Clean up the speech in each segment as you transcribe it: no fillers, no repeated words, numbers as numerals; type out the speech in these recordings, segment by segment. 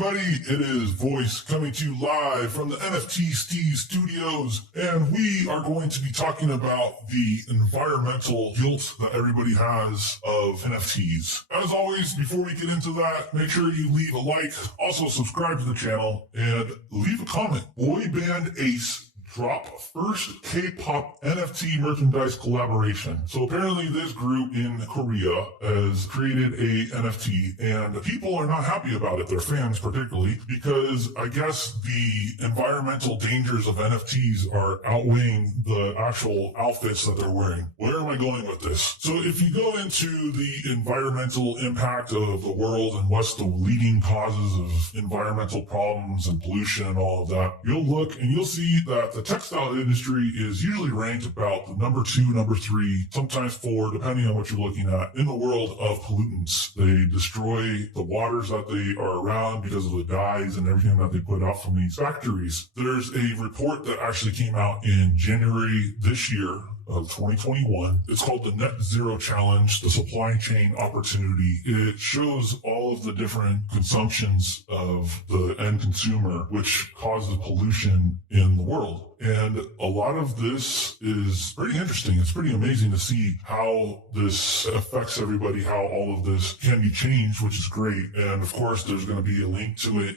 everybody, it is Voice coming to you live from the NFT studios, and we are going to be talking about the environmental guilt that everybody has of NFTs. As always, before we get into that, make sure you leave a like, also subscribe to the channel, and leave a comment. Boy band A.C.E drop first K-pop NFT merchandise collaboration. So apparently this group in Korea has created a NFT and people are not happy about it, their fans particularly, because I guess the environmental dangers of NFTs are outweighing the actual outfits that they're wearing. Where am I going with this? So if you go into the environmental impact of the world and what's the leading causes of environmental problems and pollution and all of that, you'll look and you'll see that the textile industry is usually ranked about the number 2, number 3, sometimes 4, depending on what you're looking at, in the world of pollutants. They destroy the waters that they are around because of the dyes and everything that they put out from these factories. There's a report that actually came out in January this year of 2021. It's called the Net Zero Challenge, the Supply Chain Opportunity. It shows all of the different consumptions of the end consumer, which causes pollution in the world. And a lot of this is pretty interesting. It's pretty amazing to see how this affects everybody, how all of this can be changed, which is great. And of course, there's going to be a link to it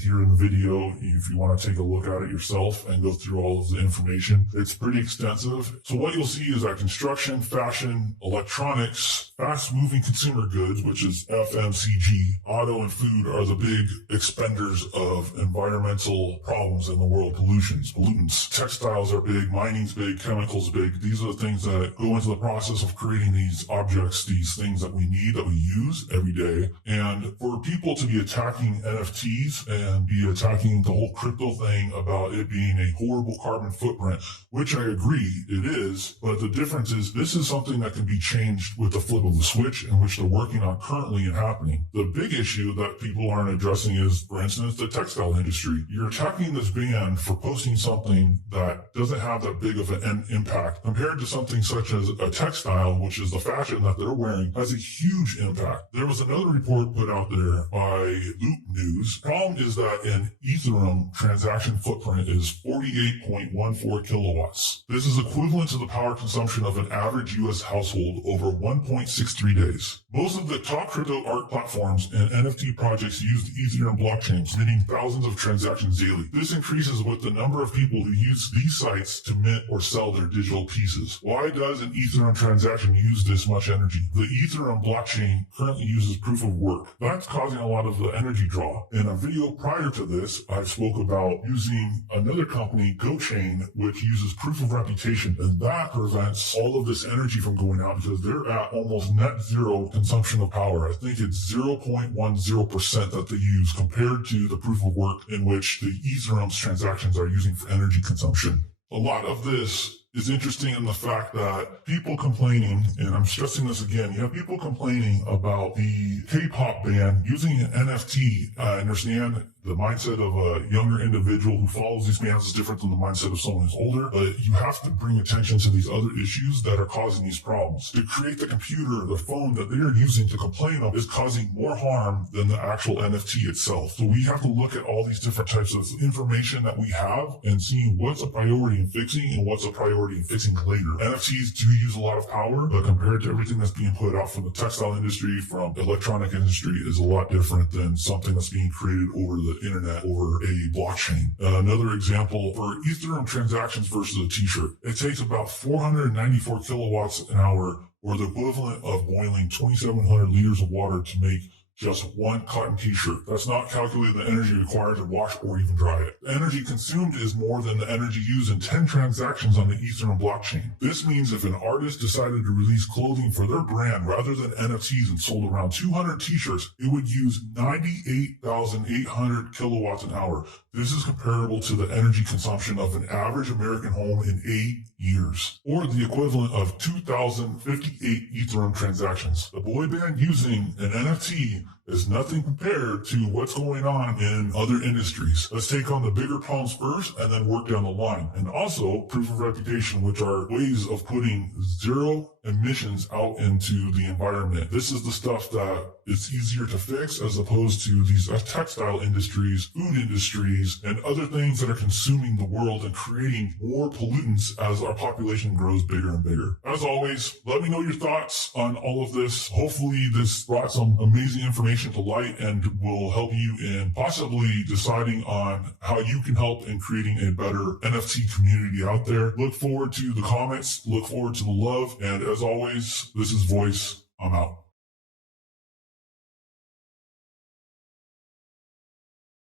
here in the video if you want to take a look at it yourself and go through all of the information. It's pretty extensive. So what you'll see is that construction, fashion, electronics, fast-moving consumer goods, which is FMCG, auto and food are the big expenders of environmental problems in the world, pollutants. Textiles are big, mining's big, chemicals big. These are the things that go into the process of creating these objects, these things that we need, that we use every day. And for people to be attacking NFTs and be attacking the whole crypto thing about it being a horrible carbon footprint, which I agree it is, but the difference is this is something that can be changed with the flip of the switch, in which they're working on currently and happening. The big issue that people aren't addressing is, for instance, the textile industry. You're attacking this band for posting something that doesn't have that big of an impact compared to something such as a textile, which is the fashion that they're wearing, has a huge impact. There was another report put out there by Loop News. The problem is that an Ethereum transaction footprint is 48.14 kilowatts. This is equivalent to the power consumption of an average U.S. household over 1.63 days. Most of the top crypto art platforms and NFT projects use the Ethereum blockchain, submitting thousands of transactions daily. This increases with the number of people who use these sites to mint or sell their digital pieces. Why does an Ethereum transaction use this much energy? The Ethereum blockchain currently uses proof of work. That's causing a lot of the energy draw. In a video prior to this, I spoke about using another company, GoChain, which uses proof of reputation, and that prevents all of this energy from going out because they're at almost net zero consumption of power. I think it's 0.10% that they use compared to the proof of work in which the Ethereum's transactions are using for energy consumption. A lot of this is interesting in the fact that people complaining, and I'm stressing this again, you have people complaining about the K-pop band using an NFT. I understand the mindset of a younger individual who follows these bands is different than the mindset of someone who's older, but you have to bring attention to these other issues that are causing these problems. To create the computer, the phone that they're using to complain of is causing more harm than the actual NFT itself. So we have to look at all these different types of information that we have and seeing what's a priority in fixing and what's a priority in fixing later. NFTs do use a lot of power, but compared to everything that's being put out from the textile industry, from the electronic industry, is a lot different than something that's being created over the internet, over a blockchain. Another example, for Ethereum transactions versus a t-shirt, it takes about 494 kilowatts an hour, or the equivalent of boiling 2,700 liters of water to make just one cotton t-shirt. That's not calculating the energy required to wash or even dry it. The energy consumed is more than the energy used in 10 transactions on the Ethereum blockchain. This means if an artist decided to release clothing for their brand rather than NFTs and sold around 200 t-shirts, it would use 98,800 kilowatts an hour. This is comparable to the energy consumption of an average American home in 8 years, or the equivalent of 2,058 Ethereum transactions. The boy band using an NFT is nothing compared to what's going on in other industries. Let's take on the bigger problems first and then work down the line. And also proof of reputation, which are ways of putting zero emissions out into the environment. This is the stuff that it's easier to fix as opposed to these textile industries, food industries, and other things that are consuming the world and creating more pollutants as our population grows bigger and bigger. As always, let me know your thoughts on all of this. Hopefully this brought some amazing information to light and will help you in possibly deciding on how you can help in creating a better NFT community out there. Look forward to the comments, look forward to the love, and as always, this is Voice. I'm out.